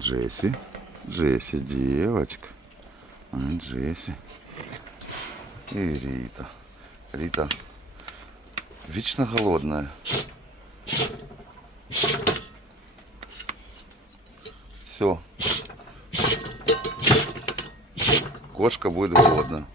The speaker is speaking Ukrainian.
Джесси. Джесси, девочка. Джесси. И Рита. Рита вечно голодная. Все. Кошка будет голодна.